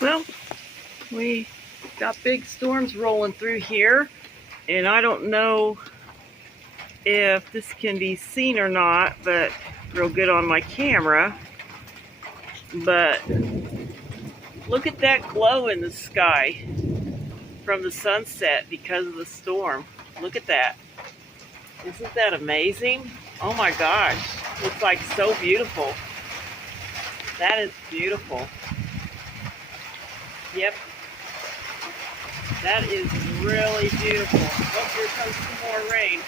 Well, we got big storms rolling through here, and I don't know if this can be seen or not, but real good on my camera. But look at that glow in the sky from the sunset because of the storm. Look at that. Isn't that amazing? Oh my gosh. Looks like so beautiful. That is beautiful. Yep. That is really beautiful. Oh, here comes some more rain.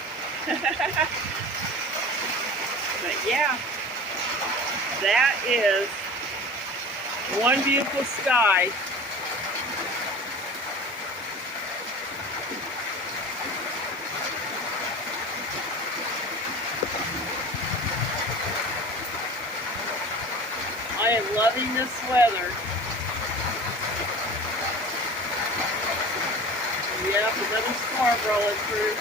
But yeah, that is one beautiful sky. I am loving this weather. Yep, another storm rolling through.